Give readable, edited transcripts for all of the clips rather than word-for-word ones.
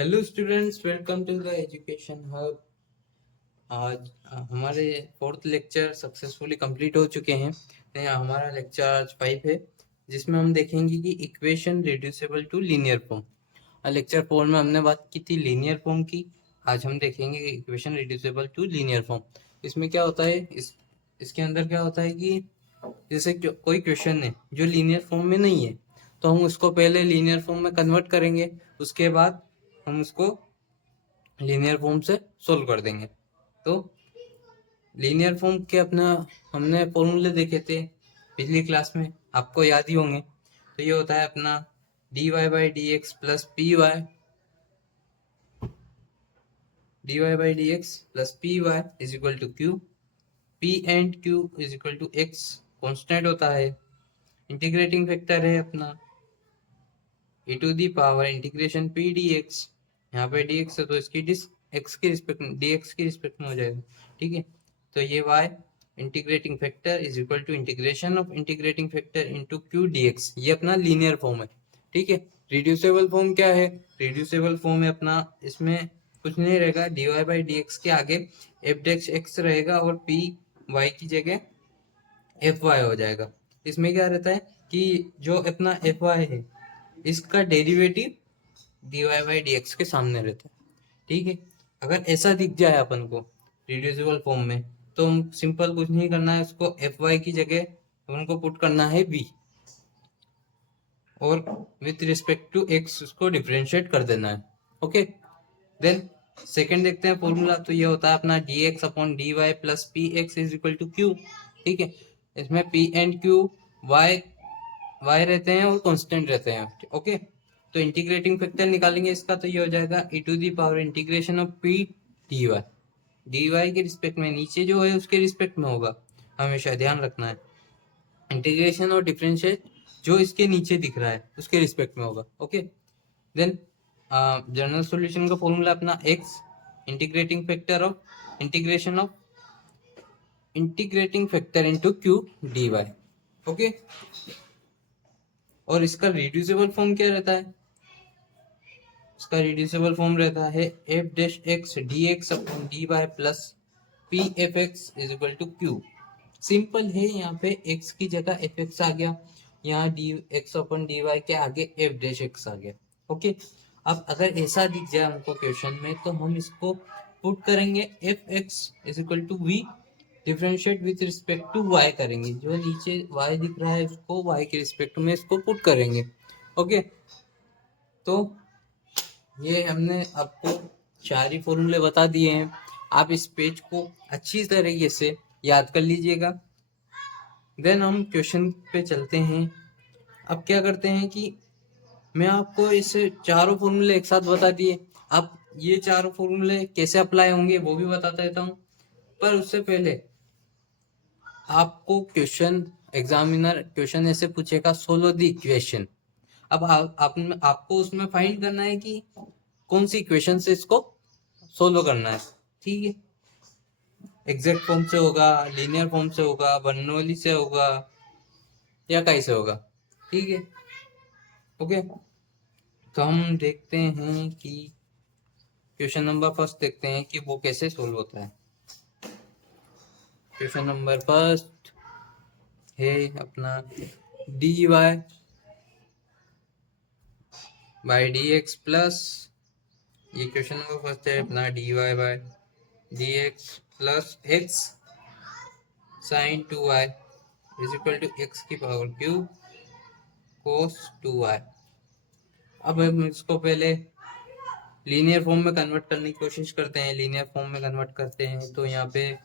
Hello students, welcome to the education hub. आज हमारे fourth lecture successfully complete हो चुके हैं। हमारा लेक्चर आज 5 है, जिसमें हम देखेंगे कि equation reducible to linear form. Lecture 4 में हमने बात की थी लीनियर फॉर्म की। आज हम देखेंगे equation reducible to linear form. इसमें क्या होता है, इसके अंदर क्या होता है कि जैसे कोई क्वेश्चन है जो लीनियर फॉर्म में नहीं है, तो हम उसको पहले लीनियर फॉर्म में कन्वर्ट करेंगे, उसके बाद हम उसको लीनियर फॉर्म से सोल्व कर देंगे। तो लीनियर फॉर्म के अपना हमने फॉर्मूले देखे थे पिछली क्लास में, आपको याद ही होंगे। तो ये होता है अपना dy/dx plus py is equal to q, p and q is equal to x constant होता है। इंटीग्रेटिंग फैक्टर है अपना e to the power integration p dx। यहाँ पे dx है तो इसकी x के रिस्पेक्ट में dx की रिस्पेक्ट में हो जाएगा, ठीक है। तो ये y integrating factor is equal to integration of integrating factor into q dx। ये अपना लीनियर फॉर्म है, ठीक है। रिड्यूसेबल फॉर्म क्या है? रिड्यूसेबल फॉर्म है अपना, इसमें कुछ नहीं रहेगा, dy/dx के आगे f डैश x रहेगा और p y की जगह fy हो जाएगा। इसमें क्या रहता है कि जो अपना fy है इसका डेरिवेटिव dy/dx के सामने रहता है, ठीक है। अगर ऐसा दिख जाए अपन को रिड्यूसिबल फॉर्म में, तो हम सिंपल कुछ नहीं करना है, उसको fy की जगह अपन को पुट करना है v, और विथ रिस्पेक्ट टू x उसको डिफरेंशिएट कर देना है, ओके। देन सेकंड देखते हैं फॉर्मूला। तो ये होता है अपना dx upon dy plus P X is equal to Q, ठीक है। इसमें p एंड q y रहते हैं और कांस्टेंट रहते हैं, ओके। तो इंटीग्रेटिंग फैक्टर निकालेंगे इसका, तो ये हो जाएगा e to the power integration of p dy के रिस्पेक्ट में, नीचे जो है उसके रिस्पेक्ट में होगा, हमेशा ध्यान रखना है। इंटीग्रेशन और डिफरेंशिएट जो इसके नीचे दिख रहा है उसके रिस्पेक्ट में होगा, ओके। देन जनरल सॉल्यूशन का फॉर्मूला अपना x integrating factor of integrating factor into q dy, okay. और इसका रिड्यूसिबल फॉर्म क्या रहता है? इसका रिड्यूसिबल फॉर्म रहता है f dash x dx upon dy plus P F X is equal to Q. Simple है, यहाँ पे x की जगह एफ एक्स आ गया, यहाँ D X upon D Y के आगे एफ डैश एक्स आ गया, ओके। अब अगर ऐसा दिख जाए हमको क्वेश्चन में, तो हम इसको पुट करेंगे F X is equal to V, differentiate with respect to y करेंगे, जो नीचे y दिख रहा है उसको y के रिस्पेक्ट में इसको पुट करेंगे, ओके। तो ये हमने आपको चार ही फॉर्मूले बता दिए हैं, आप इस पेज को अच्छी तरीके से याद कर लीजिएगा। देन हम क्वेश्चन पे चलते हैं। अब क्या करते हैं कि मैं आपको इस चारों फॉर्मूले एक साथ बता दिए, अब ये चारों फॉर्मूले कैसे अप्लाई होंगे वो भी बता देता हूँ। पर उससे पहले आपको एग्जामिनर क्वेश्चन ऐसे पूछेगा, सोल्व द इक्वेशन। अब आपको उसमें फाइंड करना है कि कौन सी इक्वेशन से इसको सोल्व करना है, ठीक है। एग्जैक्ट फॉर्म से होगा, लीनियर फॉर्म से होगा, बर्नौली से होगा, या कहीं से होगा, ठीक है, ओके। तो हम देखते हैं कि क्वेश्चन नंबर फर्स्ट देखते हैं कि वो कैसे सोल्व होता है। क्वेश्चन नंबर फर्स्ट है अपना dy by D x plus, ये क्वेश्चन नंबर फर्स्ट है अपना dy by D x plus X sine 2y is equal to X की पावर क्यूब कोस 2y। अब हम इसको पहले लीनियर फॉर्म में कन्वर्ट करने की कोशिश करते हैं। लीनियर फॉर्म में कन्वर्ट करते हैं तो यहाँ पे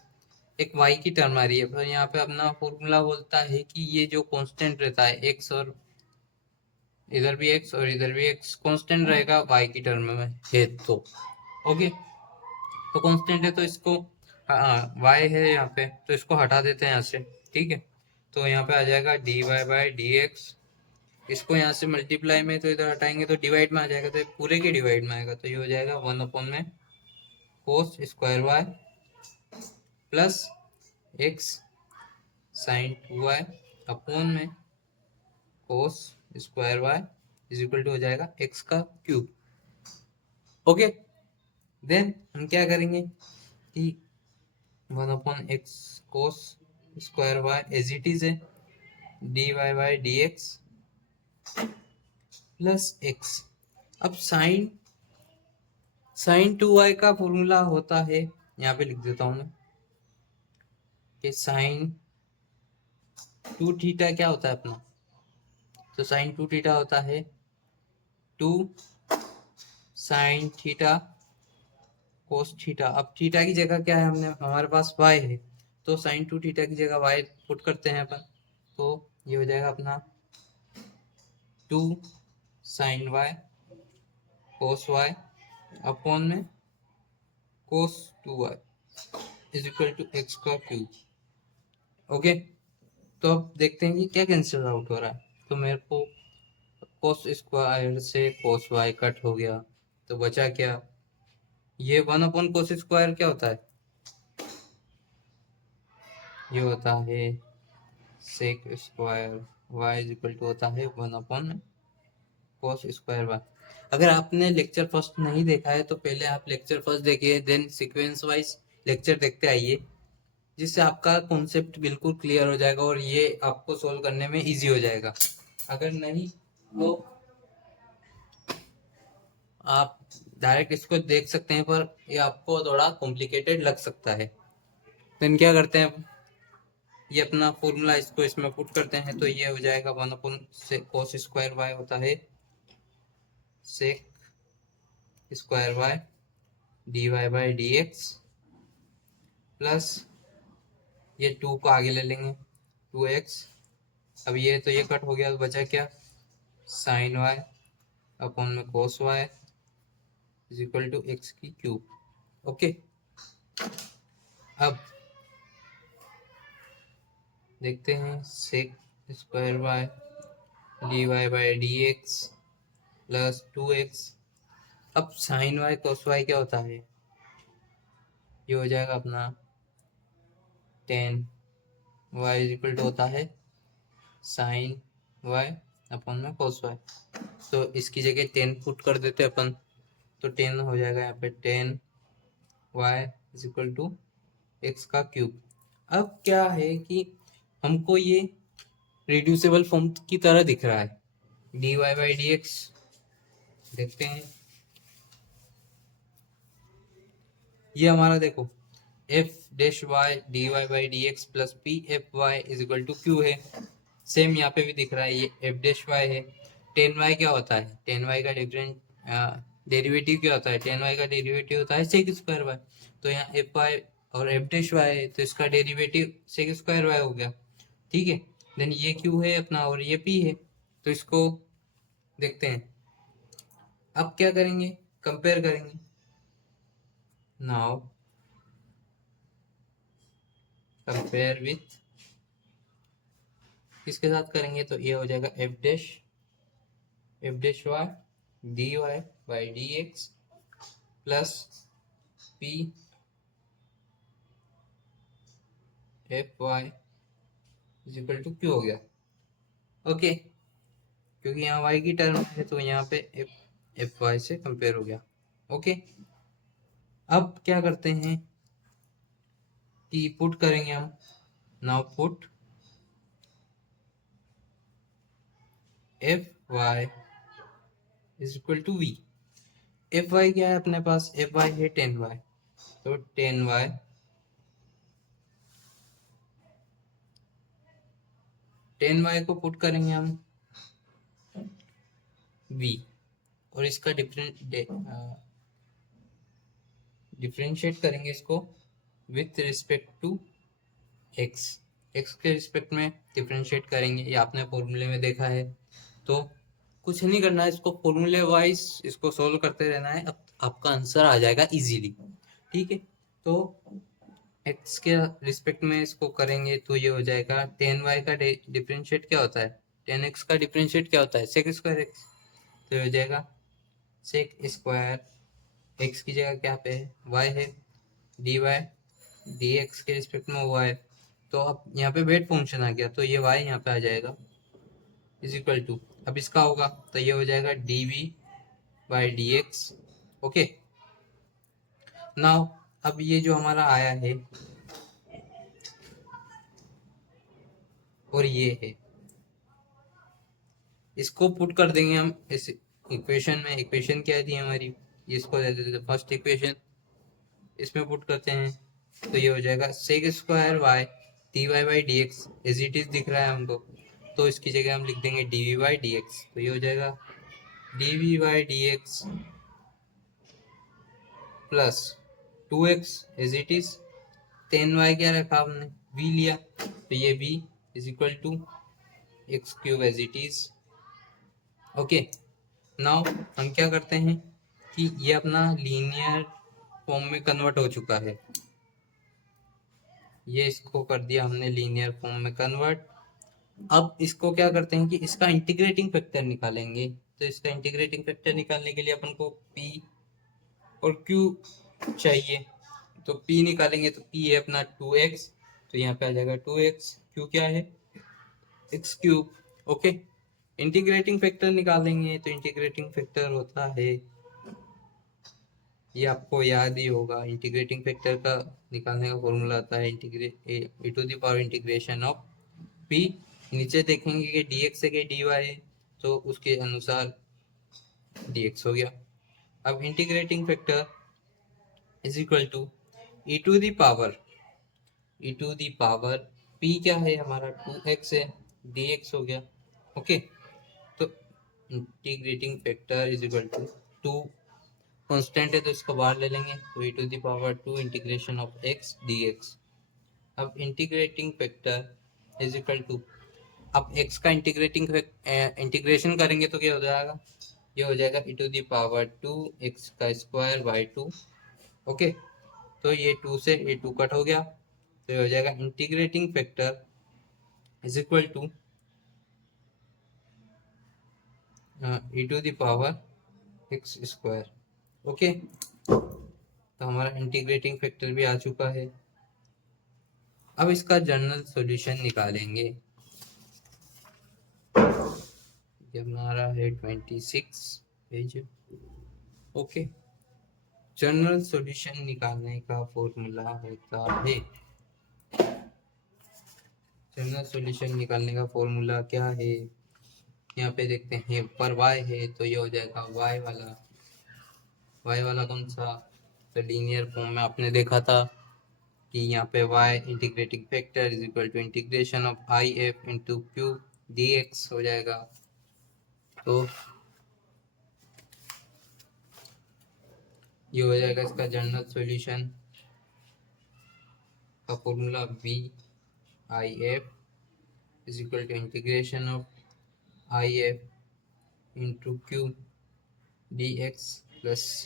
एक y की टर्म आ रही है, पर यहाँ पे अपना फॉर्मूला बोलता है कि ये जो कांस्टेंट रहता है x, और इधर भी x और इधर भी x कांस्टेंट रहेगा y की टर्म में है, तो ओके। तो कांस्टेंट है तो इसको y है यहाँ पे, तो इसको हटा देते हैं यहाँ से, ठीक है। तो यहाँ पे आ जाएगा dy बाई डी एक्स, इसको यहाँ से मल्टीप्लाई में तो इधर हटाएंगे तो डिवाइड में आ जाएगा, तो पूरे के डिवाइड में आएगा, तो ये हो जाएगा 1 में cos square Y plus X sine 2y upon में cos square Y is equal to हो जाएगा एक्स का क्यूब, ओके, देन हम क्या करेंगे कि 1/x cos square y as it is है dy by D x plus X. अब साइन 2y का फॉर्मूला होता है, यहाँ पे लिख देता हूँ मैं कि साइन 2 थीटा क्या होता है अपना, तो साइन 2 थीटा होता है 2 साइन थीटा कोस थीटा। अब थीटा की जगह क्या है, हमने हमारे पास y है, तो साइन 2 थीटा की जगह y पुट करते हैं अपन, तो ये हो जाएगा अपना 2 sine y cos y upon में cos 2y is equal to X का क्यूब। ओके, तो अब देखते हैं कि क्या कैंसिल आउट हो रहा है। तो मेरे को कोस स्क्वायर से कोस y कट हो गया, तो बचा क्या, ये 1 अपॉन कोस स्क्वायर क्या होता है, ये होता है sec square y is equal to होता है 1 अपॉन कोस स्क्वायर y। अगर आपने लेक्चर फर्स्ट नहीं देखा है तो पहले आप लेक्चर फर्स्ट देखिए, देन सीक्वेंस वाइज लेक्चर देखते आइए, जिससे आपका कॉन्सेप्ट बिल्कुल क्लियर हो जाएगा और ये आपको सोल्व करने में इजी हो जाएगा। अगर नहीं तो आप डायरेक्ट इसको देख सकते हैं, पर ये आपको थोड़ा कॉम्प्लिकेटेड लग सकता है। देन क्या करते हैं, ये अपना फॉर्मूला इसको इसमें पुट करते हैं, तो ये हो जाएगा 1 अपॉन से कोस स्क्वायर वाई होता है sec square Y D Y by D x plus ये 2 को आगे ले लेंगे 2x। अब ये तो ये कट हो गया, तो बचा क्या, साइन वाई अपॉन में cos Y is equal to X की क्यूब। ओके, अब देखते हैं sec square Y D Y by D x plus 2x। अब साइन वाई कोस वाई क्या होता है, ये हो जाएगा अपना tan Y is equal to होता है साइन वाई अपॉन में कोस वाई। तो इसकी जगह 10 पुट कर देते अपन, तो 10 हो जाएगा यहाँ पे 10 Y is equal to X का क्यूब। अब क्या है कि हमको ये रिड्यूसिबल फॉर्म की तरह दिख रहा है, D Y by D X देखते हैं, ये हमारा देखो F dash Y D Y by D x plus P F Y is equal to Q है। सेम यहाँ पे भी दिख रहा है, ये एफ डैश वाई है। टेन वाई क्या होता है, टेन वाई का डिफरेंट डेरिवेटिव क्या होता है, टेन वाई का डेरिवेटिव होता है सेक स्क्वायर वाई। तो यहाँ एफ वाई और एफ डैश वाई है, तो इसका डेरिवेटिव सेक स्क्वायर वाई हो गया, ठीक है। देन ये क्यू है अपना और ये पी है, तो इसको देखते हैं। अब क्या करेंगे, कंपेयर करेंगे। नाउ कंपेयर विथ, किसके साथ करेंगे, तो ये हो जाएगा F dash Y D Y by D x plus P F Y is equal to Q हो गया। ओके, क्योंकि यहाँ वाई की टर्म है तो यहाँ पे एफ वाई से कंपेयर हो गया। ओके, अब क्या करते हैं कि पुट करेंगे हम। Now put F Y is equal to V. F Y क्या है अपने पास, एफ वाई है 10y, तो 10y को पुट करेंगे हम v, और इसका डिफरेंशिएट करेंगे इसको with respect to x। x के रिस्पेक्ट में डिफरेंशिएट करेंगे, ये आपने फॉर्मूले में देखा है। तो कुछ नहीं करना है, इसको फॉर्मूले वाइज इसको सोल्व करते रहना है, अब आपका आंसर आ जाएगा इजीली, ठीक है। तो x के रिस्पेक्ट में इसको करेंगे, तो ये हो जाएगा 10y का डिफरेंशिएट क्या होता है, 10x का डिफरेंशिएट क्या होता है, सेक स्क्वायर x। तो ये हो जाएगा सेक स्क्वायर x की जगह क्या पे है, y है, dy dx के रिस्पेक्ट में y। तो अब यहाँ पे वेट फंक्शन आ गया, तो ये y यहाँ पे आ जाएगा इज इक्वल टू, अब इसका होगा तो ये हो जाएगा D we by D X. Okay, now अब ये जो हमारा आया है और ये है, इसको पुट कर देंगे हम इस इक्वेशन में। इक्वेशन क्या थी हमारी, इसको दे देते फर्स्ट इक्वेशन, इसमें पुट करते हैं तो ये हो जाएगा sec square Y D Y by D X, as it is दिख रहा है हमको, तो इसकी जगह हम लिख देंगे D we by D X. तो ये हो जाएगा D we by D x plus 2x as it is, 10y क्या रखा हमने, v लिया, तो ये v is equal to X cube as it is. Okay, now हम क्या करते हैं कि ये अपना लीनियर फॉर्म में कन्वर्ट हो चुका है, ये इसको कर दिया हमने लीनियर फॉर्म में कन्वर्ट। अब इसको क्या करते हैं कि इसका इंटीग्रेटिंग फैक्टर निकालेंगे। तो इसका इंटीग्रेटिंग फैक्टर निकालने के लिए अपन को p और q चाहिए, तो p निकालेंगे तो p है अपना 2x, तो यहाँ पे आ जाएगा 2x, q क्या है x cube. Okay, integrating factor निकालेंगे तो इंटीग्रेटिंग फैक्टर होता है, ये आपको याद ही होगा, इंटीग्रेटिंग फैक्टर का निकालने का फॉर्मूला आता है integrate e to the power integration of p, नीचे देखेंगे कि dx से dy है तो उसके अनुसार dx हो गया। अब integrating factor is equal to e to the power p क्या है हमारा 2x है, dx हो गया। ओके, तो integrating factor is equal to 2 constant है तो इसको बाहर ले लेंगे, तो e to the power 2 integration of x dx। अब integrating factor is equal to, अब x का इंटीग्रेशन करेंगे तो क्या हो जाएगा, ये हो जाएगा e to the power 2 x का स्क्वायर बाई 2। ओके, तो ये 2 से ये 2 कट हो गया, तो ये हो जाएगा integrating factor is equal to e to the power x square. Okay, तो हमारा इंटीग्रेटिंग फैक्टर भी आ चुका है। अब इसका जनरल सॉल्यूशन निकालेंगे, ये हमारा है 26 पेज। ओके, जनरल सॉल्यूशन निकालने का फॉर्मूला होता है, जनरल सॉल्यूशन निकालने का फॉर्मूला क्या है, यहाँ पे देखते हैं ऊपर y है तो ये हो जाएगा y वाला कौन सा, तो लीनियर फॉर्म में आपने देखा था कि यहाँ पे y integrating factor is equal to integration of I F into Q D X हो जाएगा। तो ये हो जाएगा इसका जनरल सॉल्यूशन का formula V I F is equal to integration of I F into Q D x plus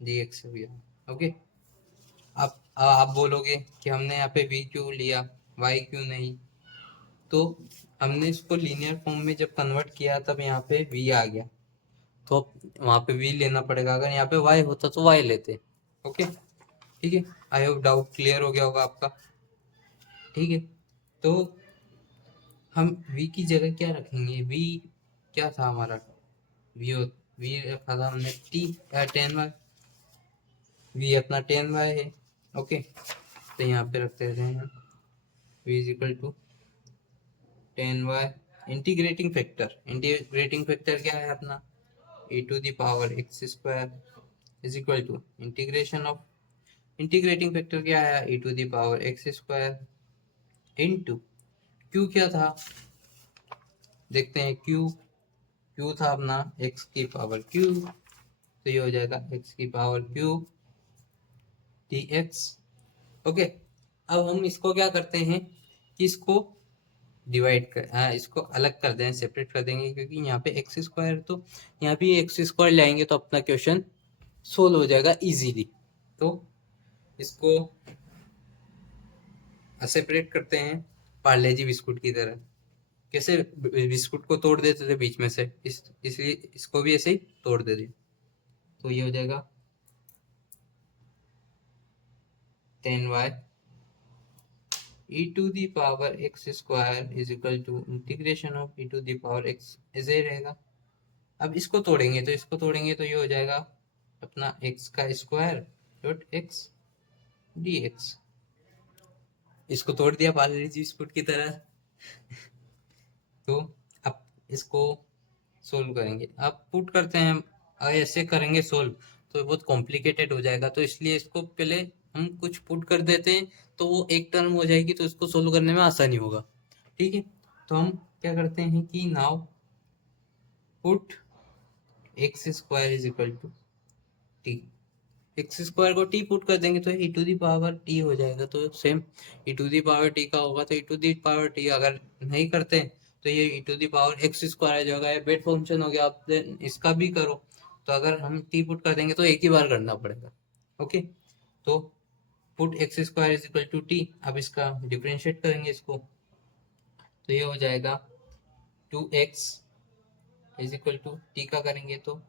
D X हो गया। ओके, अब आप बोलोगे कि हमने यहाँ पे v क्यों लिया, y क्यों नहीं, तो हमने इसको लीनियर फॉर्म में जब कन्वर्ट किया तब यहाँ पे v आ गया, तो वहाँ पे v लेना पड़ेगा, अगर यहाँ पे y होता तो y लेते। ओके, ठीक है, आई होप डाउट क्लियर हो गया होगा आपका। ठीक है, तो हम v की जगह क्या रखेंगे, v क्या था हमारा, v रखा था हमने 10y, v अपना 10y है। ओके, तो यहाँ पे रखते हैं v is equal to 10y, integrating factor क्या है अपना e to the power x square is equal to integration of, integrating factor क्या है e to the power x square into q क्या था, देखते हैं q था अपना x की पावर q, तो ये हो जाएगा x की पावर q dx। ओके, अब हम इसको क्या करते हैं कि इसको डिवाइड कर इसको अलग कर दें, सेपरेट कर देंगे, क्योंकि यहाँ पे एक्स स्क्वायर, तो यहाँ भी एक्स स्क्वायर लाएंगे तो अपना क्वेश्चन सोल्व हो जाएगा इजीली। तो इसको सेपरेट करते हैं पार्ले जी बिस्कुट की तरह, कैसे बिस्कुट को तोड़ देते थे बीच में से, इसलिए इसको भी ऐसे ही तोड़ देते, तो ये हो जाएगा 10y e to the power x square is equal to integration of e to the power x, ऐसे रहेगा। अब इसको तोड़ेंगे तो ये हो जाएगा अपना x का square dot x D X. इसको तोड़ दिया पार्ले जी बिस्कुट की तरह। तो अब इसको सोल्व करेंगे। अब पुट करते हैं, अगर ऐसे करेंगे सोल्व तो बहुत कॉम्प्लिकेटेड हो जाएगा, तो इसलिए इसको पहले हम कुछ पुट कर देते हैं तो वो एक टर्म हो जाएगी, तो इसको सोल्व करने में आसानी होगा। ठीक है, तो हम क्या करते हैं कि now put X square is equal to T. X square को टी पुट कर देंगे तो E to the power T हो जाएगा, तो same E to the power T का होगा, तो E to the power T अगर नहीं करते तो ये E to the power X square आ जाएगा। ये बेड फंक्शन हो गया। आप इसका भी करो, तो अगर हम टी पुट कर देंगे तो एक ही बार करना पड़ेगा। ओके, तो put X square is equal to T. अब इसका डिफरेंशिएट करेंगे इसको, तो ये हो जाएगा 2x is equal to T का करेंगे तो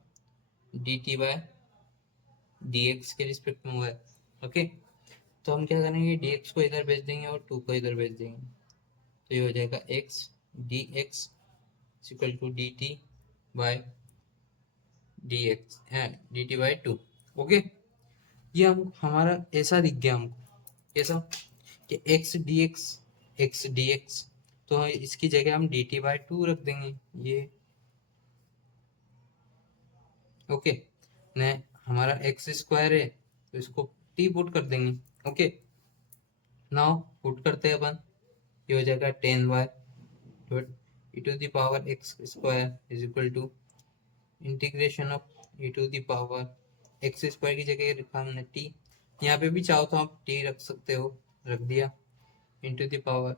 D T by D X के रिस्पेक्ट में हुआ है। ओके, तो हम क्या करेंगे, dx को इधर भेज देंगे और 2 को इधर भेज देंगे, तो ये हो जाएगा x dx equal to D T by D X D T by 2। Okay, ये हम हमारा ऐसा दिख गया हमको, ऐसा कि x dx, तो इसकी जगह हम डी टी बाई 2 रख देंगे ये। ओके, न हमारा एक्स स्क्वायर है तो इसको टी पुट कर देंगे। ओके, नाउ पुट करते हैं अपन, ये हो जाएगा 10y dot E to the power X square is equal to integration of E to the power X square की जगह रखा हमने टी, यहाँ पे भी चाहो तो आप टी रख सकते हो, रख दिया, into the power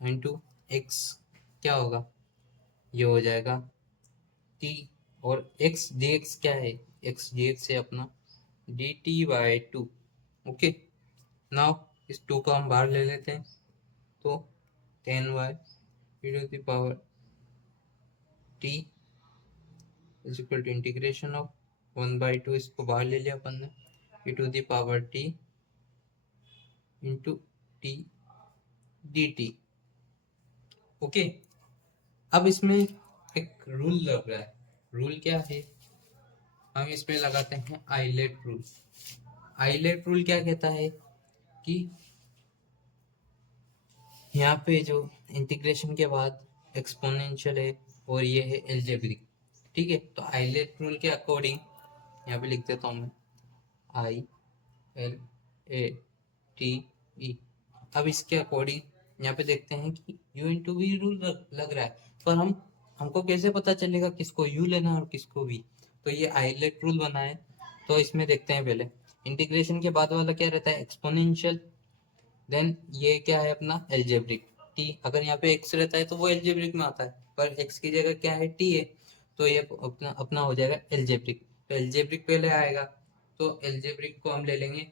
into x क्या होगा, ये हो जाएगा टी, और एक्स डी एक्स क्या है, एक्स डी एक्स है अपना D T by 2। Okay, now इस 2 का हम बाहर ले लेते हैं, तो 10y e to the power t is equal to integration of 1/2, इसको बाहर ले लिया अपन ने, e to the power t into T D T. Okay, अब इसमें एक रूल लग रहा है। रूल क्या है, हम इसमें लगाते हैं आइलेट रूल। आइलेट रूल क्या कहता है कि यहाँ पे जो इंटीग्रेशन के बाद एक्सपोनेंशियल है और ये है एल्जेब्रिक। ठीक है, तो आइलेट रूल के अकॉर्डिंग यहाँ पे लिख देता हूँ मैं, I L A T E. अब इसके अकॉर्डिंग यहाँ पे देखते हैं कि u इंटू वी रूल लग रहा है, पर हमको कैसे पता चलेगा किसको u लेना और किसको v। तो ये आइलेट रूल बना है, तो इसमें देखते हैं पहले इंटीग्रेशन के बाद वाला क्या रहता है, एक्सपोनेंशियल, देन ये क्या है अपना एल्जेब्रिक t। अगर यहाँ पे x रहता है तो वो एल्जेब्रिक में आता है, पर x की जगह क्या है t है, तो ये अपना अपना हो जाएगा एल्जेब्रिक। तो एल्जेब्रिक पहले आएगा, तो एल्जेब्रिक को हम ले लेंगे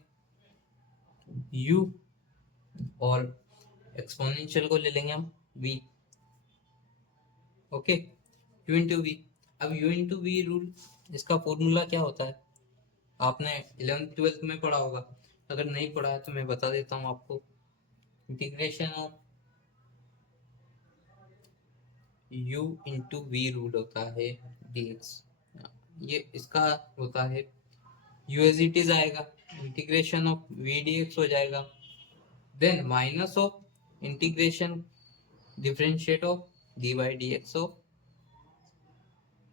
u और एक्सपोनेंशियल को ले लेंगे हम v। Okay, u into V. अब u इंटू वी रूल, इसका फॉर्मूला क्या होता है, आपने 11th-12th में पढ़ा होगा, अगर नहीं पढ़ा है तो मैं बता देता हूँ आपको। Integration of u into V rule होता है dx, ये इसका होता है u एज इट इज आएगा, इंटीग्रेशन ऑफ v dx हो जाएगा, then minus of integration differentiate of dy dx of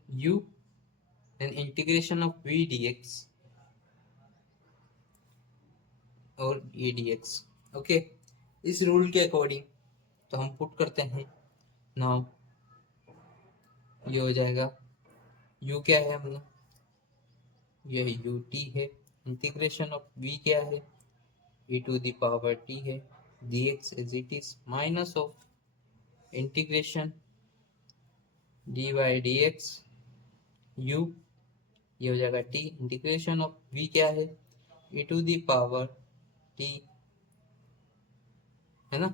u, then integration of v dx और e dx। ओके, इस रूल के अकॉर्डिंग तो हम पुट करते हैं, नाउ ये हो जाएगा u क्या है हमने, ये u t है, इंटीग्रेशन ऑफ v क्या है, e to the power t है, dx as it is minus of integration dy dx u, ये हो जाएगा t, इंटीग्रेशन ऑफ v क्या है, e to the power t है ना,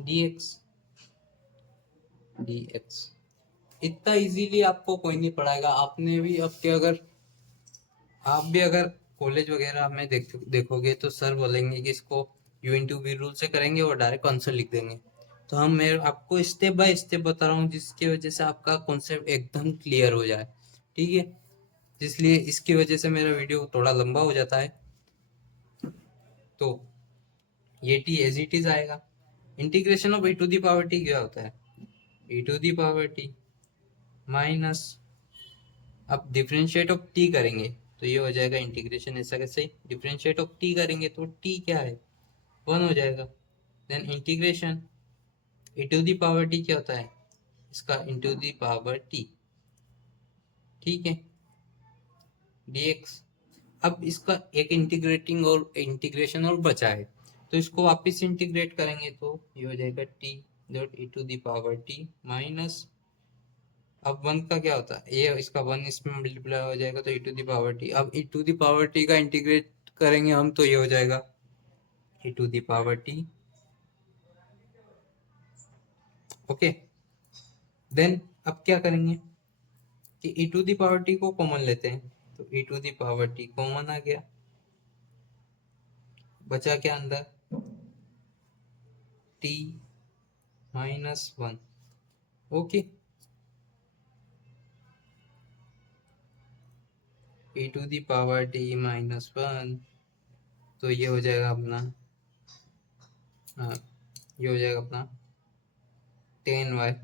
dx dx। इतना इजीली आपको कोई नहीं पढ़ाएगा। आपने भी अब के अगर आप भी अगर कॉलेज वगैरह में देखोगे तो सर बोलेंगे कि इसको u इंटू वी रूल से करेंगे और डायरेक्ट आंसर लिख देंगे। तो मैं आपको स्टेप बाय स्टेप बता रहा हूँ, जिसकी वजह से आपका कॉन्सेप्ट एकदम क्लियर हो जाए। ठीक है, इसलिए इसकी वजह से मेरा वीडियो थोड़ा लंबा हो जाता है, तो ये टी एज इट इज आएगा। Integration of e to the power T क्या होता है, e to the power T minus, अब डिफरेंशिएट ऑफ टी करेंगे तो ये हो जाएगा इंटीग्रेशन, ऐसा कैसे, डिफरेंशिएट ऑफ टी करेंगे तो टी क्या है 1 हो जाएगा। Then integration e to the power T क्या होता है, इसका इंटू दी पावर टी, ठीक है, dx। अब इसका एक इंटीग्रेटिंग और इंटीग्रेशन और बचा है, तो इसको वापस इंटीग्रेट करेंगे तो ये हो जाएगा T dot E to the power T minus, अब वन का क्या होता है, ये इसका वन इसमें मल्टीप्लाई हो जाएगा तो E to the power T, अब E to the power T का इंटीग्रेट करेंगे हम तो ये हो जाएगा E to the power T. Okay, then अब क्या करेंगे कि E to the power T को कॉमन लेते हैं, तो E to the power T common आ गया, बचा क्या अंदर T minus 1। Okay, E to the power T minus 1, तो ये हो जाएगा अपना, हाँ ये हो जाएगा अपना 10y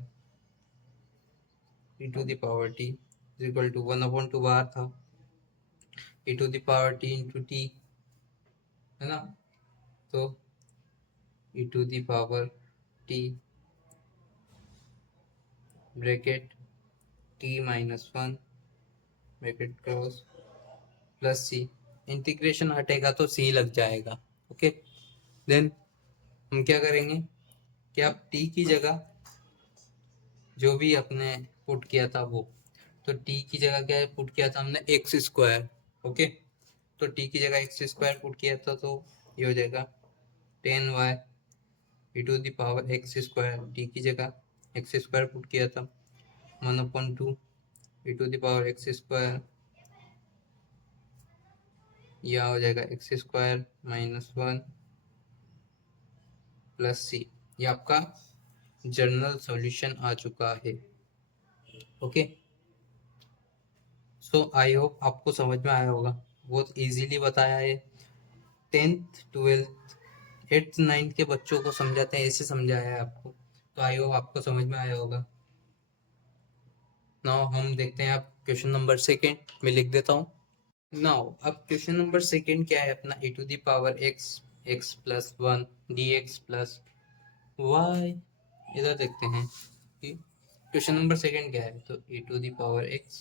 E to the power T is equal to 1/2 बाहर था, E to the power T into T है ना, तो E to the power T bracket T minus 1 bracket close plus C, integration हटेगा तो सी लग जाएगा। ओके, देन हम क्या करेंगे कि आप टी की जगह जो भी अपने पुट किया था वो, तो टी की जगह क्या है पुट किया था हमने एक्स स्क्वायर। ओके, तो टी की जगह एक्स स्क्वायर पुट किया था तो ये हो जाएगा 10y E to the power X square, T की जगह एक्स स्क्वायर पुट किया था 1/2 E to the power X square, यह हो जाएगा X square minus 1 plus C, ये आपका जनरल सॉल्यूशन आ चुका है। ओके, सो आई होप आपको समझ में आया होगा, बहुत इजीली बताया है। 10th 12th 8th 9th के बच्चों को समझाते हैं ऐसे समझाया है आपको, तो आई होप आपको समझ में आया होगा। नाउ हम देखते हैं, आप क्वेश्चन नंबर सेकेंड में लिख देता हूँ। नाउ अब क्वेश्चन नंबर सेकेंड क्या है अपना, e to the power x x plus 1 dx plus y। इधर देखते हैं कि क्वेश्चन नंबर सेकेंड क्या है, तो e to the power x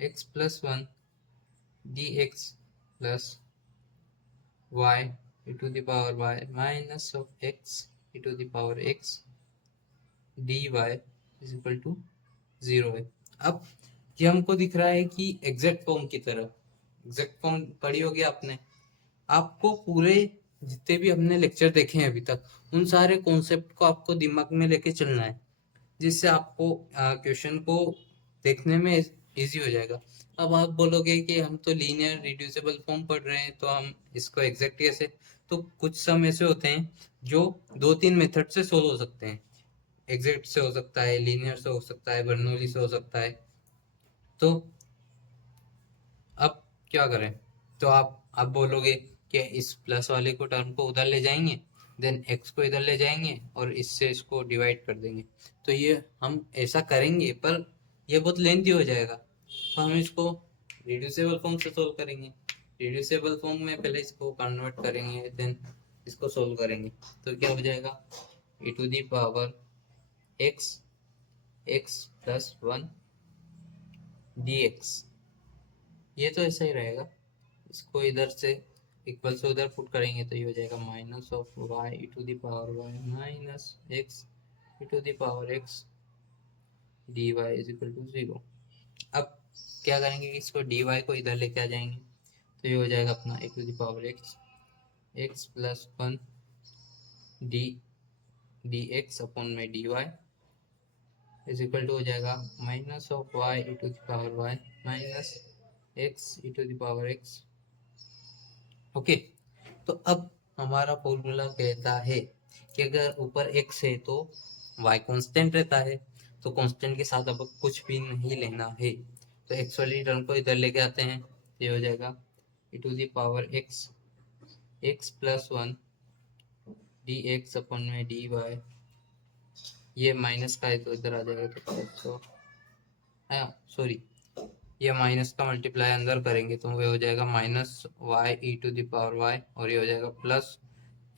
x plus 1 dx plus y e to the power y minus of x e to the power x dy is equal to 0 है। अब ये हमको दिख रहा है कि एग्जैक्ट फॉर्म की तरह, एग्जैक्ट फॉर्म पढ़ी होगी आपने, आपको पूरे जितने भी हमने लेक्चर देखे हैं अभी तक उन सारे कॉन्सेप्ट को आपको दिमाग में लेके चलना है, जिससे आपको क्वेश्चन को देखने में इजी हो जाएगा। अब आप बोलोगे कि हम तो लीनियर रिड्यूसिबल फॉर्म पढ़ रहे हैं तो हम इसको एग्जैक्ट कैसे, तो कुछ सम ऐसे होते हैं जो 2-3 मेथड से सोल्व हो सकते हैं, एग्जैक्ट से हो सकता है, लीनियर से हो सकता है, बर्नौली से हो सकता है। तो अब क्या करें, तो आप बोलोगे कि इस प्लस वाले को टर्म को उधर ले जाएंगे, देन एक्स को इधर ले जाएंगे और इससे इसको डिवाइड कर देंगे, तो ये हम ऐसा करेंगे पर ये बहुत लेंथी हो जाएगा, तो हम इसको रिड्यूसेबल फॉर्म से सोल्व करेंगे। रिड्यूसेबल फॉर्म में पहले इसको कन्वर्ट करेंगे देन इसको सोल्व करेंगे, तो क्या हो जाएगा e to the power x x plus 1 dx, ये तो ऐसा ही रहेगा, इसको इधर से इक्वल से उधर पुट करेंगे तो ये हो जाएगा minus of y E to the power y minus x E to the power x dy is equal to 0। अब क्या करेंगे कि इसको dy को इधर लेके आ जाएंगे, तो ये हो जाएगा अपना E to the power x x plus 1 D dx upon में dy इज इक्वल टू हो जाएगा minus of y E to the power y minus x E to the power x। Okay, तो अब हमारा फॉर्मूला कहता है कि अगर ऊपर x है तो y कांस्टेंट रहता है, तो कांस्टेंट के साथ अब कुछ भी नहीं लेना है, तो x वाली टर्म को इधर लेके आते हैं, ये हो जाएगा e to the power x X plus one D X upon में डी वाई, ये माइनस का है तो इधर आ जाएगा तो प्लस, तो सॉरी, ये माइनस का मल्टीप्लाई अंदर करेंगे तो वो हो जाएगा minus Y E to the power Y, और ये हो जाएगा plus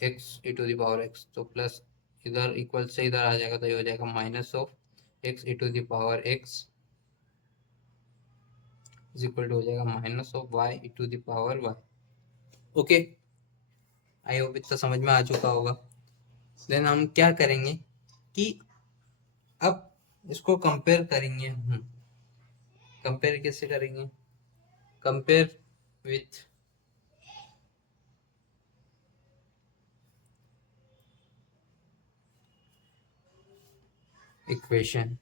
X E to the power X, तो प्लस इधर इक्वल से इधर आ जाएगा तो ये हो जाएगा minus of X E to the power X is equal to हो जाएगा minus of Y E to the power Y. Okay, I hope इतना समझ में आ चुका होगा। देन हम क्या करेंगे कि अब इसको कंपेयर करेंगे हम। कंपेयर कैसे करेंगे? Compare with equation.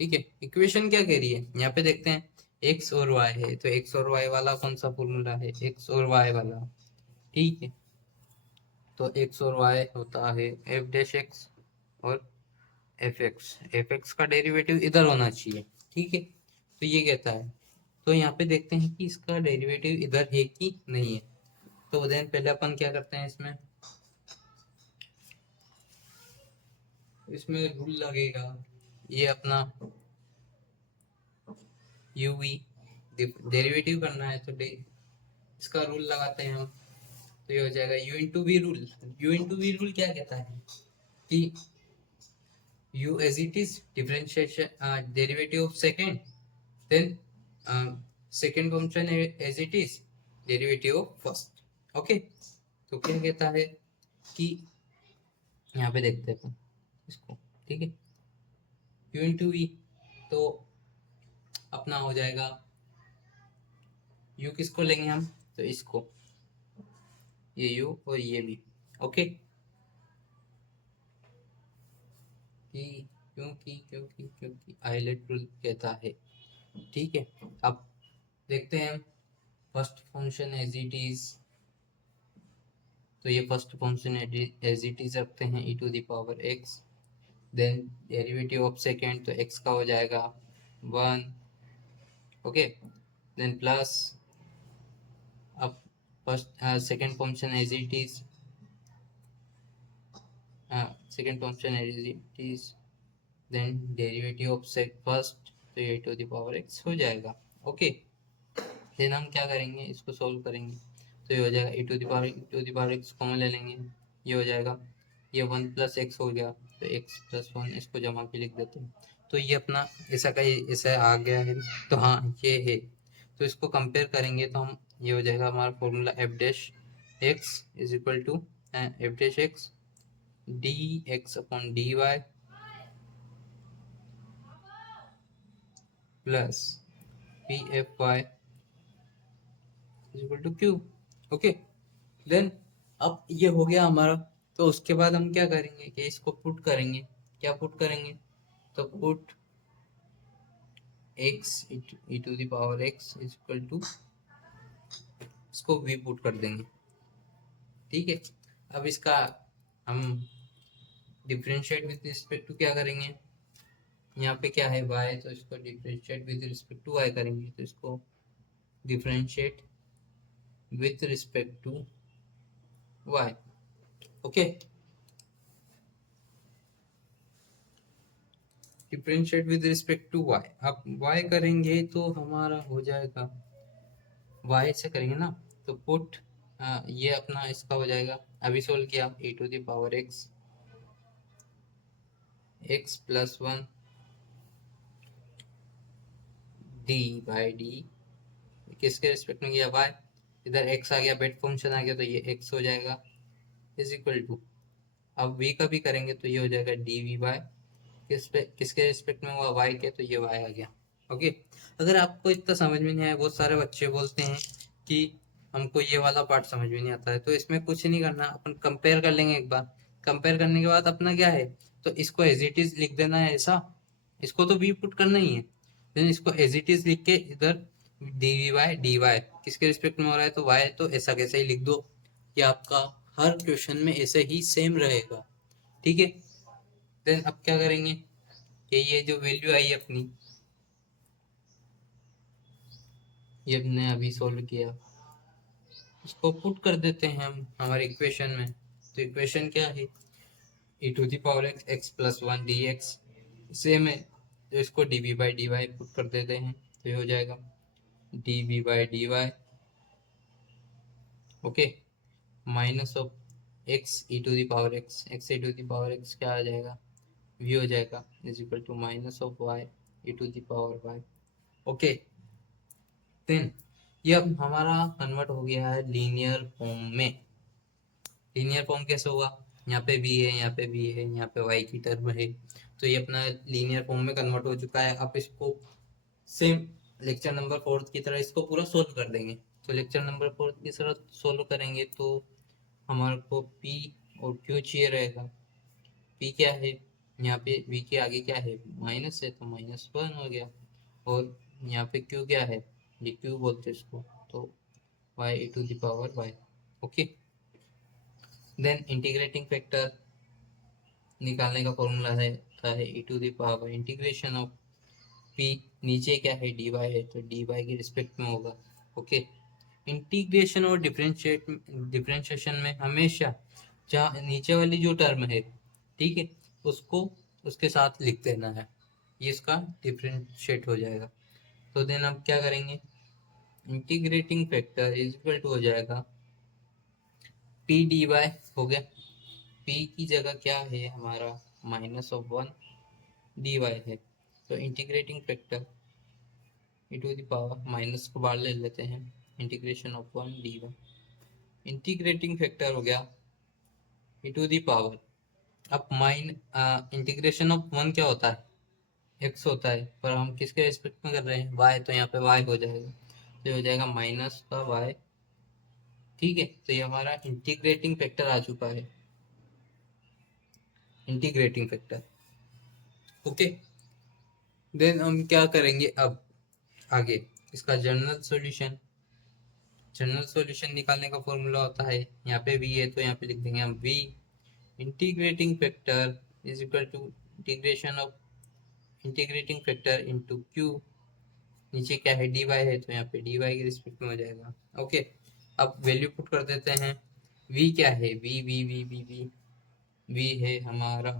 ठीक है, इक्वेशन क्या कह रही है यहाँ पे देखते हैं, एक्स और वाई है तो एक्स और वाई वाला कौन सा फॉर्मूला है, एक्स और वाई वाला। ठीक है, तो एक्स और वाई होता है एफ डैश एक्स और एफ एक्स का डेरिवेटिव इधर होना चाहिए। ठीक है, तो ये कहता है, तो यहाँ पे देखते हैं कि इसका डेरिवेटिव इधर है कि नहीं है। तो देन पहले अपन क्या करते हैं, इसमें इसमें रूल लगेगा, ये अपना यू वी डेरिवेटिव करना है तो इसका रूल लगाते हैं हम, तो ये हो जाएगा U into V rule. U into V rule क्या कहता है कि u as it is differentiation derivative of second, then second function as it is derivative of first। Okay, तो क्या कहता है कि यहाँ पे देखते हैं इसको। ठीक है, u इंटू वी, तो अपना हो जाएगा u किसको लेंगे हम, तो इसको, ये u और ये भी। ओके, कि क्योंकि आइलेट रूल कहता है। ठीक है, अब देखते हैं first function as it is, तो ये first function as it is रखते हैं e to the power x, then derivative of second, तो एक्स का हो जाएगा 1। ओके, देन प्लस, अब first second function as it is, second function as it is, then derivative of first, तो ये to the power x हो जाएगा। Okay, then हम क्या करेंगे, इसको सॉल्व करेंगे तो ये हो जाएगा e to the power X common ले लेंगे, ये हो जाएगा, ये 1 प्लस एक्स हो गया, तो x प्लस 1 इसको जमा के लिख देते हैं, तो ये अपना ऐसा का ऐसा आ गया है। तो हाँ ये है, तो इसको कंपेयर करेंगे तो हम, ये हो जाएगा हमारा formula F dash X is equal to F dash X D X upon D Y plus P F Y is equal to Q. Okay, then अब ये हो गया हमारा, तो उसके बाद हम क्या करेंगे कि इसको पुट करेंगे। क्या पुट करेंगे, तो put x E to the power x is equal to, इसको v पुट कर देंगे। ठीक है, अब इसका हम डिफरेंशिएट विद रिस्पेक्ट टू क्या करेंगे, यहाँ पे क्या है y, तो इसको differentiate with respect to y करेंगे, तो इसको differentiate with respect to y। Okay, differentiate with respect to y, अब y करेंगे तो हमारा हो जाएगा, y से करेंगे ना, तो पुट ये अपना इसका हो जाएगा, अभी सोल्व किया e to the power x x plus 1 D by D, किसके रिस्पेक्ट में किया, y, इधर x आ गया, बेट फंक्शन आ गया तो ये x हो जाएगा इज इक्वल टू, अब v का भी करेंगे तो ये हो जाएगा डी वी बाय, किसके रिस्पेक्ट में हुआ, y के, तो ये y आ गया। ओके, अगर आपको इतना समझ में नहीं आया, बहुत सारे बच्चे बोलते हैं कि हमको ये वाला पार्ट समझ में नहीं आता है, तो इसमें कुछ नहीं करना, अपन कंपेयर कर लेंगे एक बार। कंपेयर करने के बाद अपना क्या है, तो इसको एज इट इज लिख देना है ऐसा, इसको तो v पुट करना ही है, देन इसको एज इट इज लिख के इधर डी वाई किसके रिस्पेक्ट में हो रहा है, तो y, तो ऐसा कैसे ही लिख दो, ये आपका हर क्वेश्चन में ऐसे ही सेम रहेगा। ठीक है, देन अब क्या करेंगे कि ये जो वैल्यू आई अपनी, ये हमने अभी सॉल्व किया, इसको पुट कर देते हैं हम हमारे इक्वेशन में। तो इक्वेशन क्या है, e to the power X X plus one D X same है, तो इसको D we by D Y put कर देते हैं, तो ये हो जाएगा D we by D Y, okay, minus of X E to the power X E to the power X क्या आ जाएगा, वी हो जाएगा, is equal to minus of Y E to the power Y, okay. Then ये अब हमारा convert हो गया है लीनियर फॉर्म में। लीनियर फॉर्म कैसे होगा, यहाँ पे भी है, यहाँ पे भी है, यहाँ पे y की टर्म है, तो ये अपना लीनियर फॉर्म में कन्वर्ट हो चुका है। अब इसको सेम लेक्चर नंबर 4 की तरह इसको पूरा सोल्व कर देंगे। तो लेक्चर नंबर 4 की तरह सोल्व करेंगे तो हमारे को p और q चाहिए रहेगा। p क्या है, यहाँ पे v के आगे क्या है, माइनस है, तो -1 हो गया, और यहाँ पे q क्या है, ये q बोलते हैं इसको, तो y e to the power y, okay. Then integrating factor निकालने का फॉर्मूला है e to the power integration of p, नीचे क्या है dy है, तो dy के रिस्पेक्ट में होगा, ओके। इंटीग्रेशन और डिफरेंशिएशन में हमेशा जहाँ नीचे वाली जो टर्म है, ठीक है, उसको उसके साथ लिख देना है, ये इसका डिफरेंशिएट हो जाएगा। तो देन अब क्या करेंगे, integrating factor is equal to हो जाएगा पी डी वाई, हो गया। p की जगह क्या है हमारा, -1 dy है, तो integrating factor e to the power minus को बाहर ले लेते हैं, integration of 1 dy, integrating factor हो गया e टू द पावर, अब इंटीग्रेशन ऑफ 1 क्या होता है, x होता है, पर हम किसके रिस्पेक्ट में कर रहे हैं, y, तो यहाँ पे y हो जाएगा, तो ये हो जाएगा माइनस का y, ठीक है। तो ये हमारा इंटीग्रेटिंग फैक्टर आ चुका है, इंटीग्रेटिंग फैक्टर, ओके। देन हम क्या करेंगे अब आगे, इसका जनरल सॉल्यूशन निकालने का फॉर्मूला होता है, यहाँ पे v है तो यहाँ पे लिख देंगे हम v integrating factor is equal to integration of integrating factor into q, नीचे क्या है dy है, तो यहाँ पे dy के रिस्पेक्ट में हो जाएगा, ओके। अब वैल्यू पुट कर देते हैं, v क्या है, v है हमारा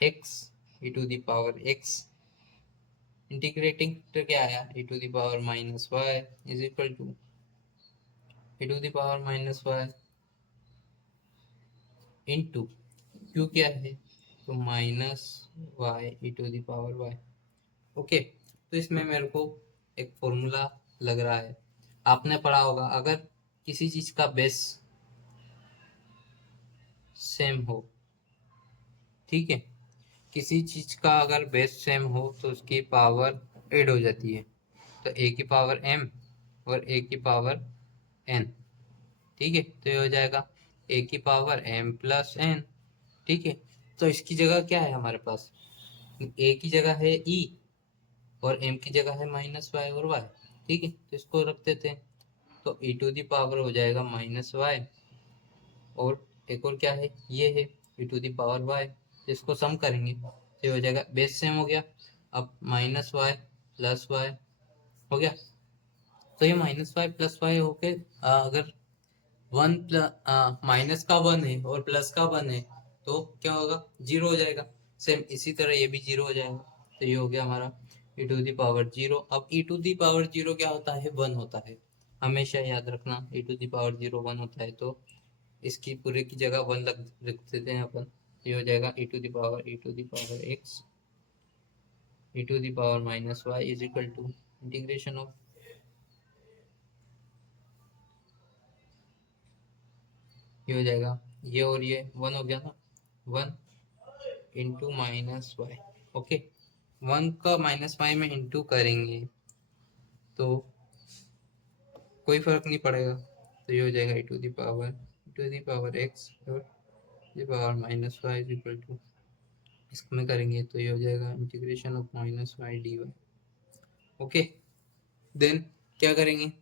x e to the power x, integrating factor क्या आया e to the power minus Y is equal to e to the power minus Y into Q क्या है, तो minus Y E to the power Y, okay. तो इसमें मेरे को एक फॉर्मूला लग रहा है, आपने पढ़ा होगा, अगर किसी चीज का बेस सेम हो, ठीक है, किसी चीज का अगर बेस सेम हो तो उसकी पावर ऐड हो जाती है, तो a की पावर m और a की पावर n, ठीक है, तो ये हो जाएगा a की पावर m प्लस n, ठीक है। तो इसकी जगह क्या है हमारे पास, a की जगह है e और m की जगह है माइनस वाई और y, ठीक है, तो इसको रख देते हैं, तो e टू दी पावर हो जाएगा माइनस वाई, और एक और क्या है, ये है e to the power y, इसको सम करेंगे तो ये हो जाएगा, बेस सेम हो गया, अब माइनस वाई प्लस वाई हो गया, तो ये माइनस वाई प्लस वाई होके अगर वन माइनस का 1 है और प्लस का 1 है तो क्या होगा, 0 हो जाएगा, सेम इसी तरह ये भी 0 हो जाएगा, तो ये हो गया हमारा e टू दी पावर 0। अब e टू दी पावर 0 क्या होता है, 1 होता है, हमेशा याद रखना e टू दी पावर 0 1 होता है, तो इसकी पूरे की जगह 1 रख देते हैं अपन, ये हो जाएगा e to the power x e to the power minus Y is equal to integration of, ये हो जाएगा, ये और ये 1 हो गया ना, 1 इंटू माइनस वाई, ओके। 1 का माइनस वाई में इंटू करेंगे तो कोई फर्क नहीं पड़ेगा, तो ये हो जाएगा e to the power x और the power minus Y is equal to, इसमें करेंगे तो ये हो जाएगा integration of minus Y D Y, okay. Then क्या करेंगे,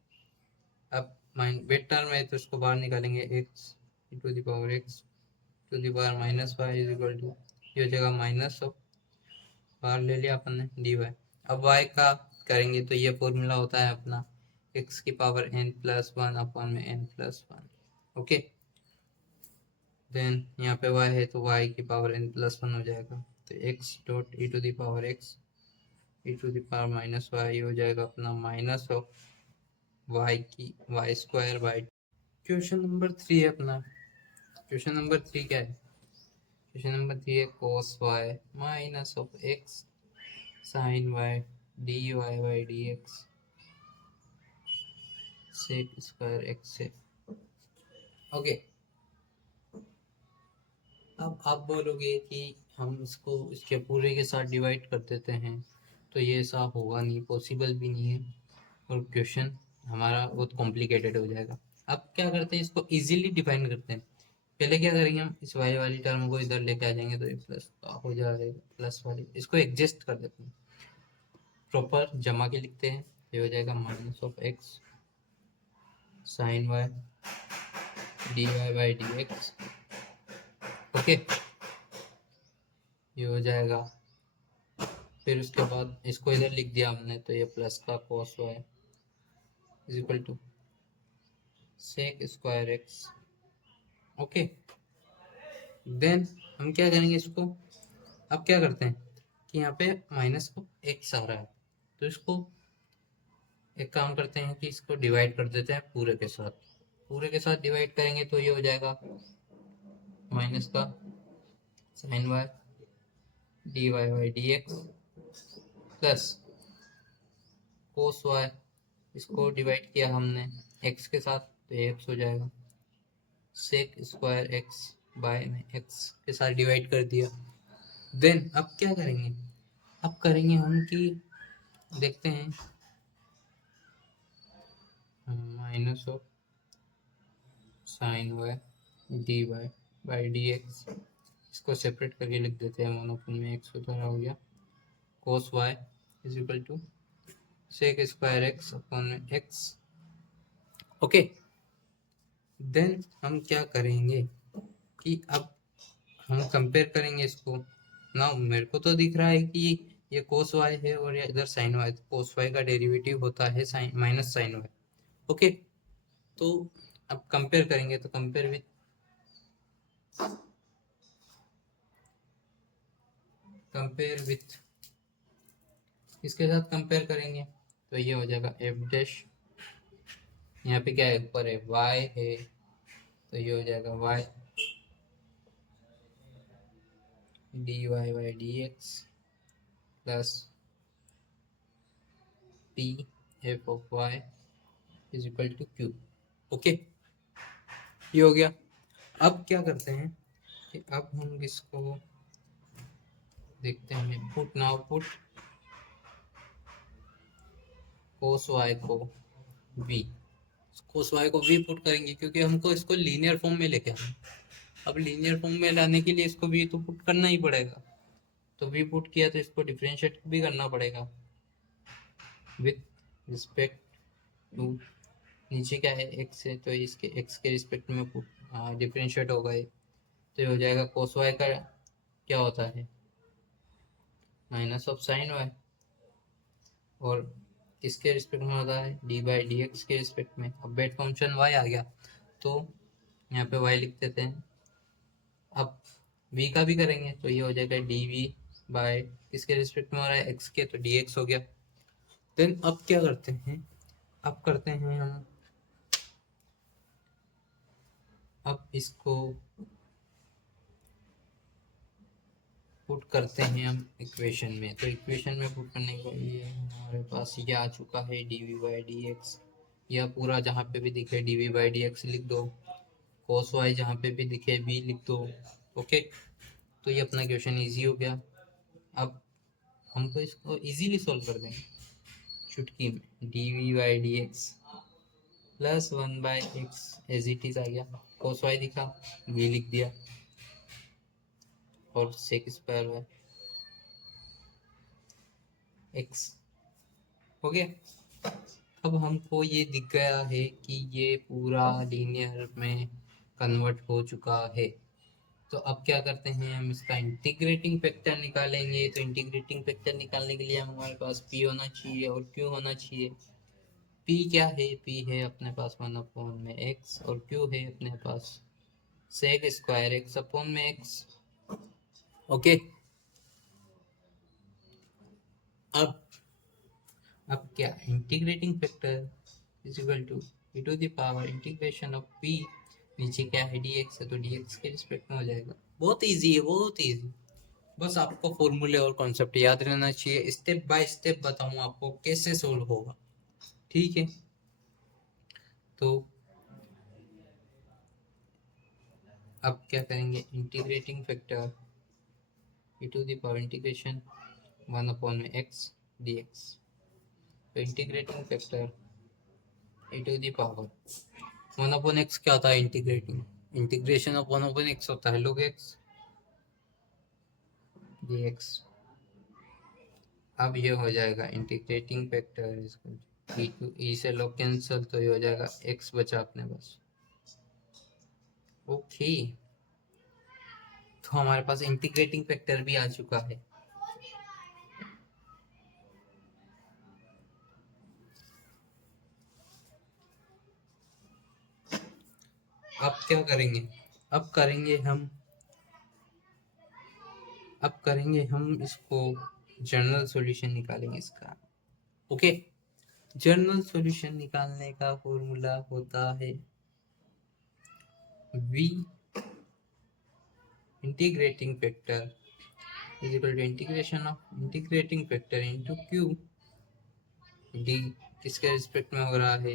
अब वेट टर्म है तो इसको बाहर निकालेंगे, x to the power x to the power minus Y is equal to, ये हो जाएगा माइनस ऑफ, बाहर ले लिया अपन ने dy। अब y का करेंगे तो ये फॉर्मूला होता है अपना एक्स की power n plus one upon में n प्लस वन। ओके, देन यहाँ पे y है तो y की पावर n प्लस वन हो जाएगा, तो x dot E to the power x E to the power minus Y हो जाएगा अपना माइनस ऑफ y की Y square by. Question number 3 है अपना। क्वेश्चन नंबर 3 क्या है? क्वेश्चन नंबर 3 है cos y minus of x sin y dy by D X sec square X से। ओके, अब आप बोलोगे कि हम इसको इसके पूरे के साथ डिवाइड कर देते हैं, तो ये ऐसा होगा नहीं, पॉसिबल भी नहीं है, और क्वेश्चन हमारा बहुत कॉम्प्लिकेटेड हो जाएगा। अब क्या करते हैं, इसको इजीली डिफाइन करते हैं। पहले क्या करेंगे, हम इस वाई वाली टर्म को इधर लेके आ जाएंगे, तो ये प्लस हो जाएगा, प्लस वाली इसको एडजस्ट कर देते हैं, प्रॉपर जमा के लिखते हैं। ये हो जाएगा minus of X sine Y D Y by D X. Okay, ये हो जाएगा। फिर उसके बाद इसको इधर लिख दिया हमने, तो ये प्लस का cos y is equal to sec square X. Okay, then हम क्या करेंगे इसको, अब क्या करते हैं कि यहाँ पे माइनस को एक्स आ रहा है, तो इसको एक काम करते हैं कि इसको डिवाइड कर देते हैं पूरे के साथ। पूरे के साथ डिवाइड करेंगे तो ये हो जाएगा माइनस का sine Y D Y by D x plus cos Y, इसको डिवाइड किया हमने एक्स के साथ, तो ये एक्स हो जाएगा सेक स्क्वायर एक्स बाय में एक्स के साथ डिवाइड कर दिया। देन अब क्या करेंगे, अब करेंगे हम कि देखते हैं minus of sine Y D Y by D X, इसको सेपरेट करके लिख देते हैं, मोनोपन में एक्स उधर हो गया, cos Y is equal to sec square x upon में एक्स। ओके, देन हम क्या करेंगे कि अब हम कंपेयर करेंगे इसको ना। मेरे को तो दिख रहा है कि ये कोस वाई है और ये इधर साइन वाई, कोस वाई का डेरिवेटिव होता है sine minus sine Y. Okay, तो अब कंपेयर करेंगे, तो कंपेयर विथ इसके साथ कंपेयर करेंगे, तो ये हो जाएगा एफ डैश, यहाँ पे क्या है ऊपर है y है, तो ये हो जाएगा y d Y by D x plus P f of y is equal to Q. Okay, ये हो गया। अब क्या करते हैं कि अब हम इसको देखते हैं, put now put cos y को v, कोस वाई को v पुट करेंगे क्योंकि हमको इसको लीनियर फॉर्म में लेके आना है। अब लीनियर फॉर्म में लाने के लिए इसको v तो पुट करना ही पड़ेगा, तो v पुट किया तो इसको डिफरेंशिएट भी करना पड़ेगा विथ रिस्पेक्ट टू, नीचे क्या है x है, तो इसके x के रिस्पेक्ट में डिफरेंशिएट होगा, तो ये हो जाएगा कोस वाई का क्या होता है माइनस ऑफ साइन वाई, और किसके रिस्पेक्ट में होता है डी बाई डी एक्स के रिस्पेक्ट में। अब बेट फंक्शन y आ गया, तो यहाँ पे y लिख देते हैं। अब v का भी करेंगे, तो ये हो जाएगा डी वी बाय किसके रिस्पेक्ट में हो रहा है x के, तो डी एक्स हो गया। देन अब क्या करते हैं, अब करते हैं हम, अब इसको पुट करते हैं हम इक्वेशन में, तो इक्वेशन में पुट करने के लिए हमारे पास ये आ चुका है d we by D x, या पूरा जहाँ पे भी दिखे d we by D x लिख दो, कोस वाई जहाँ पे भी दिखे v लिख दो। ओके, तो ये अपना क्वेश्चन इजी हो गया। अब हमको इसको इजीली सॉल्व कर देंगे चुटकी में, d we by D x plus one by x as it is आ गया, कोस वाई दिखा v लिख दिया, और सेक स्क्वायर वाई एक्स हो गया। अब हमको ये दिख गया है कि ये पूरा लीनियर में कन्वर्ट हो चुका है, तो अब क्या करते हैं, हम इसका इंटीग्रेटिंग फैक्टर निकालेंगे। तो इंटीग्रेटिंग फैक्टर निकालने के लिए हमारे पास p होना चाहिए और q होना चाहिए। पी क्या है, पी है अपने पास 1 में एक्स, और क्यू है अपने पास सेक स्क्वायर एक्स अपॉन में एक्स। ओके, अब क्या, integrating factor is equal to e to the power integration of p, नीचे क्या है dx है तो dx के रिस्पेक्ट में हो जाएगा। बहुत इजी है, बहुत इजी। बस आपको फॉर्मूले और कॉन्सेप्ट याद रहना चाहिए, स्टेप बाय स्टेप बताऊं आपको कैसे सोल्व होगा, ठीक है। तो अब क्या करेंगे, integrating factor e to the power integration 1 में x dx, तो integrating factor e to the power 1/x क्या होता है, इंटीग्रेशन ऑफ 1/x होता है log x dx। अब ये हो जाएगा इंटीग्रेटिंग फैक्टर इसको ई से log कैंसिल, तो ये हो जाएगा x बचा अपने पास। ओके, तो हमारे पास इंटीग्रेटिंग फैक्टर भी आ चुका है। अब क्या करेंगे, अब करेंगे हम इसको जनरल सॉल्यूशन निकालेंगे इसका। ओके, जनरल सॉल्यूशन निकालने का फॉर्मूला होता है v integrating factor is equal to integration of integrating factor into q, d किसके रिस्पेक्ट में हो रहा है,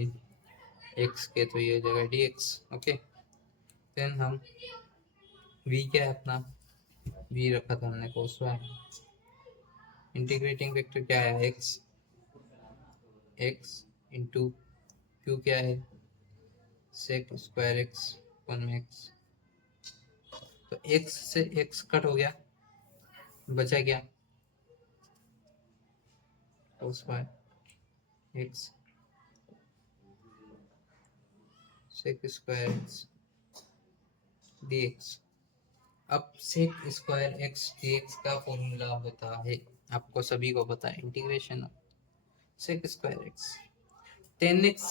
x के, तो ये हो जाएगा dx। ओके, देन हम v क्या है अपना, v रखा था हमने cos y, इंटीग्रेटिंग फैक्टर क्या है x इंटू q क्या है sec स्क्वायर x वन में x, तो x से x कट हो गया, बचा क्या cos y x sec square x dx। अब sec स्क्वायर x dx का फॉर्मूला होता है, आपको सभी को पता है, integration sec square x 10x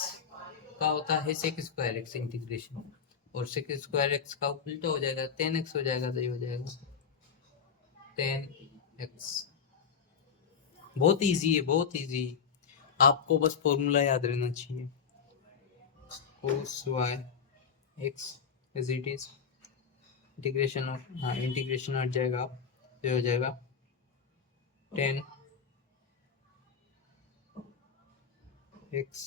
का होता है sec स्क्वायर x इंटीग्रेशन, और sec स्क्वायर x का उल्टा हो जाएगा 10x हो जाएगा, तो ये हो जाएगा 10x। बहुत इजी है, बहुत इजी, आपको बस फॉर्मूला याद रहना चाहिए, cos y x as it is integration of, हाँ इंटीग्रेशन हट जाएगा, तो हो जाएगा 10 x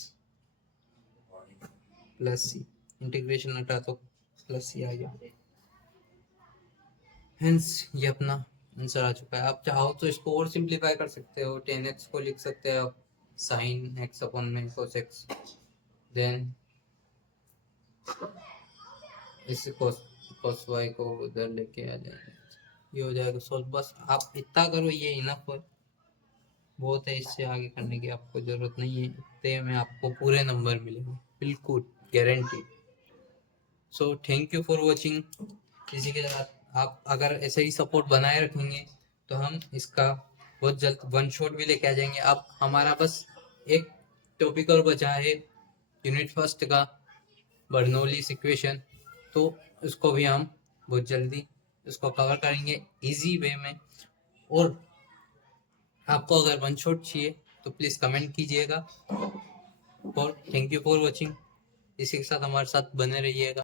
प्लस सी, इंटीग्रेशन हटा तो प्लस सी आ गया, हेंस ये अपना आंसर आ चुका है। आप चाहो तो इसको और सिंप्लीफाई कर सकते हो, 10x को लिख सकते हो आप साइन x अपॉन में cos x, देन इस cos y को उधर लेके आ जाएंगे, ये हो जाएगा सॉल्व। बस आप इतना करो, ये इनफ है, बहुत है, इससे आगे करने की आपको जरूरत नहीं है, इतने में आपको पूरे नंबर मिलेंगे, बिल्कुल guarantee. So thank you for watching. इसी के साथ आप अगर ऐसे ही सपोर्ट बनाए रखेंगे तो हम इसका बहुत जल्द वन शॉट भी लेके आ जाएंगे। अब हमारा बस एक टॉपिक और बचा है यूनिट फर्स्ट का, बर्नौलीज इक्वेशन, तो उसको भी हम बहुत जल्दी उसको कवर करेंगे इजी वे में। और आपको अगर वन शॉट चाहिए तो प्लीज़ कमेंट कीजिएगा। और थैंक यू फॉर वॉचिंग, इसी के साथ हमारे साथ बने रहिएगा।